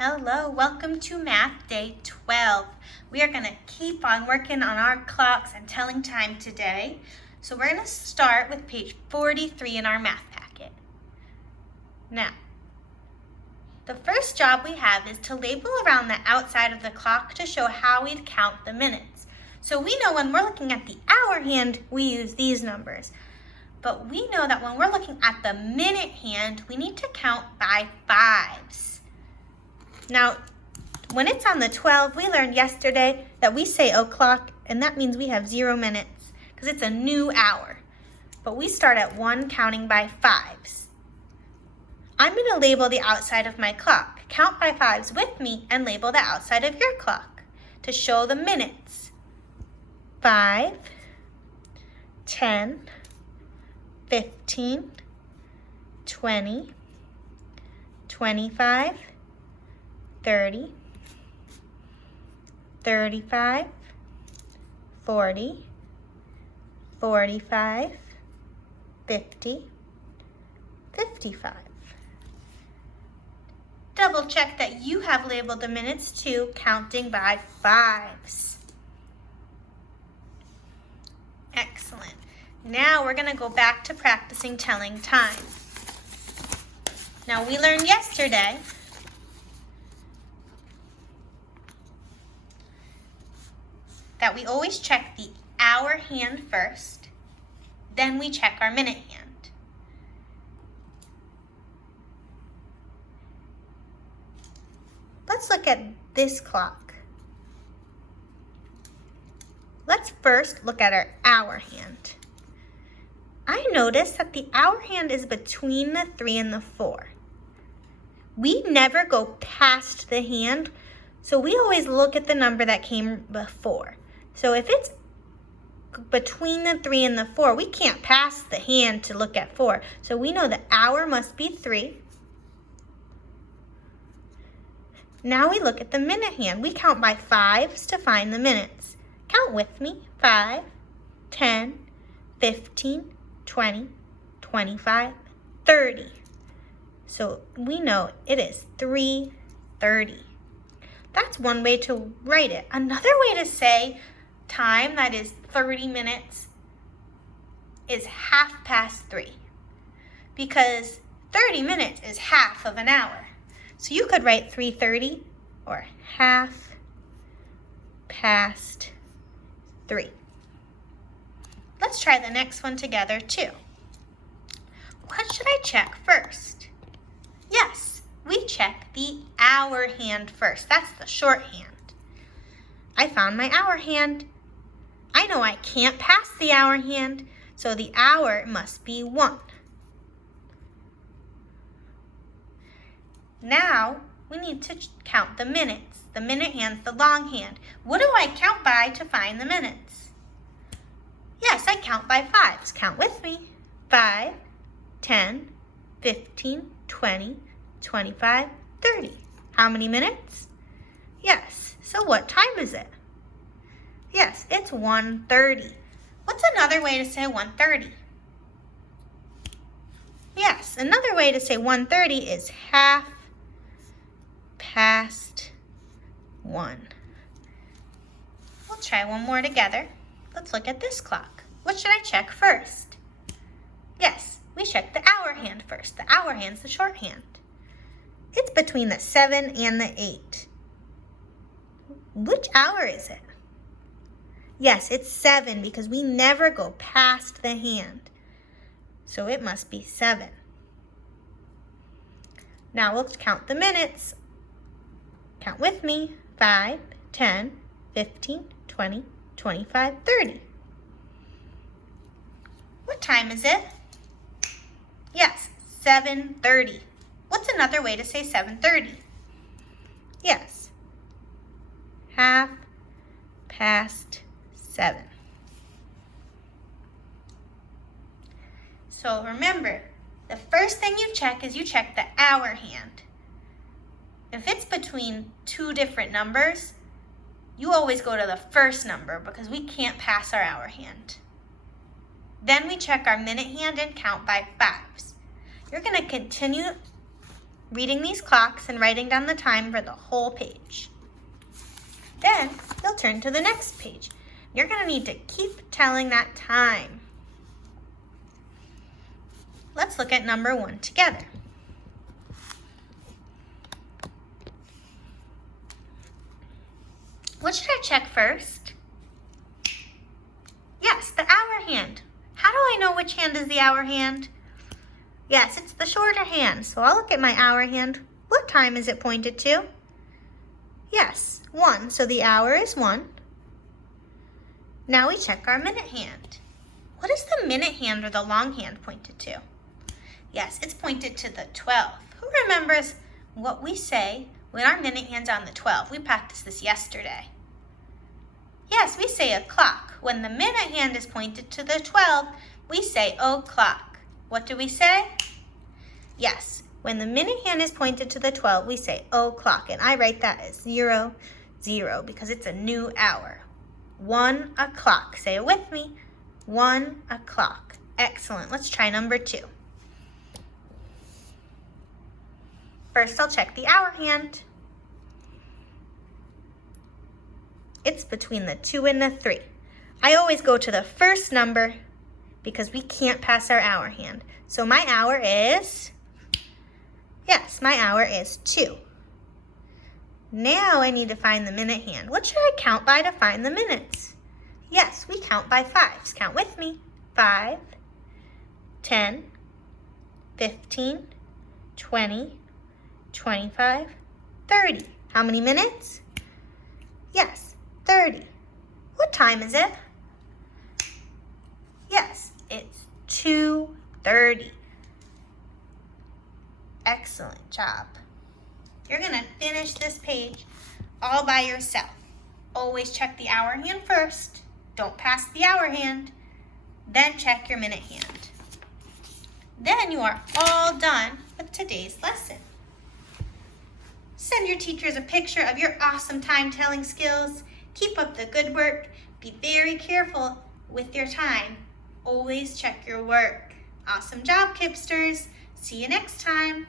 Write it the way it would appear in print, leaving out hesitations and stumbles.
Hello, welcome to Math Day 12. We are going to keep on working on our clocks and telling time today. So we're going to start with page 43 in our math packet. Now, the first job we have is to label around the outside of the clock to show how we'd count the minutes. So we know when we're looking at the hour hand, we use these numbers. But we know that when we're looking at the minute hand, we need to count by fives. Now, when it's on the 12, we learned yesterday that we say o'clock, and that means we have 0 minutes because it's a new hour. But we start at 1 counting by fives. I'm going to label the outside of my clock. Count by fives with me and label the outside of your clock to show the minutes. 5, 10, 15, 20, 25, 30, 35, 40, 45, 50, 55. Double check that you have labeled the minutes too, counting by fives. Excellent. Now we're going to go back to practicing telling time. Now we learned yesterday that we always check the hour hand first, then we check our minute hand. Let's look at this clock. Let's first look at our hour hand. I notice that the hour hand is between the 3 and the 4. We never go past the hand, so we always look at the number that came before. So if it's between the 3 and the 4, we can't pass the hand to look at 4. So we know the hour must be 3. Now we look at the minute hand. We count by fives to find the minutes. Count with me. 5, 10, 15, 20, 25, 30. So we know it is 3:30. That's one way to write it. Another way to say time that is 30 minutes is 3:30, because 30 minutes is half of an hour. So you could write 3:30 or 3:30. Let's try the next one together too. What should I check first? Yes, we check the hour hand first. That's the shorthand. I found my hour hand. I know I can't pass the hour hand, so the hour must be 1. Now we need to count the minutes. The minute hand's the long hand. What do I count by to find the minutes? Yes, I count by fives. Count with me. 5, 10, 15, 20, 25, 30. How many minutes? Yes. So what time is it? Yes, it's 1:30. What's another way to say 1:30? Yes, another way to say 1:30 is 1:30. We'll try one more together. Let's look at this clock. What should I check first? Yes, we check the hour hand first. The hour hand's the shorthand. It's between the 7 and the 8. Which hour is it? Yes, it's 7 because we never go past the hand. So it must be 7. Now we'll count the minutes. Count with me. 5, 10, 15, 20, 25, 30. What time is it? Yes, 7:30. What's another way to say 7:30? Yes, 7:30. So remember, the first thing you check is you check the hour hand. If it's between 2 different numbers, you always go to the first number because we can't pass our hour hand. Then we check our minute hand and count by fives. You're going to continue reading these clocks and writing down the time for the whole page. Then you'll turn to the next page. You're going to need to keep telling that time. Let's look at number 1 together. What should I check first? Yes, the hour hand. How do I know which hand is the hour hand? Yes, it's the shorter hand. So I'll look at my hour hand. What time is it pointed to? Yes, 1. So the hour is 1. Now we check our minute hand. What is the minute hand or the long hand pointed to? Yes, it's pointed to the 12. Who remembers what we say when our minute hand's on the 12? We practiced this yesterday. Yes, we say o'clock. When the minute hand is pointed to the 12, we say o'clock. What do we say? Yes, when the minute hand is pointed to the 12, we say o'clock. And I write that as 0, 0 because it's a new hour. 1 o'clock. Say it with me. 1 o'clock. Excellent. Let's try number 2. First, I'll check the hour hand. It's between the 2 and the 3. I always go to the first number because we can't pass our hour hand. So my hour is, yes, my hour is 2. Now I need to find the minute hand. What should I count by to find the minutes? Yes, we count by 5s. Count with me. 5, 10, 15, 20, 25, 30. How many minutes? Yes, 30. What time is it? Yes, it's 2:30. Excellent job. You're going to finish this page all by yourself. Always check the hour hand first. Don't pass the hour hand. Then check your minute hand. Then you are all done with today's lesson. Send your teachers a picture of your awesome time-telling skills. Keep up the good work. Be very careful with your time. Always check your work. Awesome job, Kipsters. See you next time.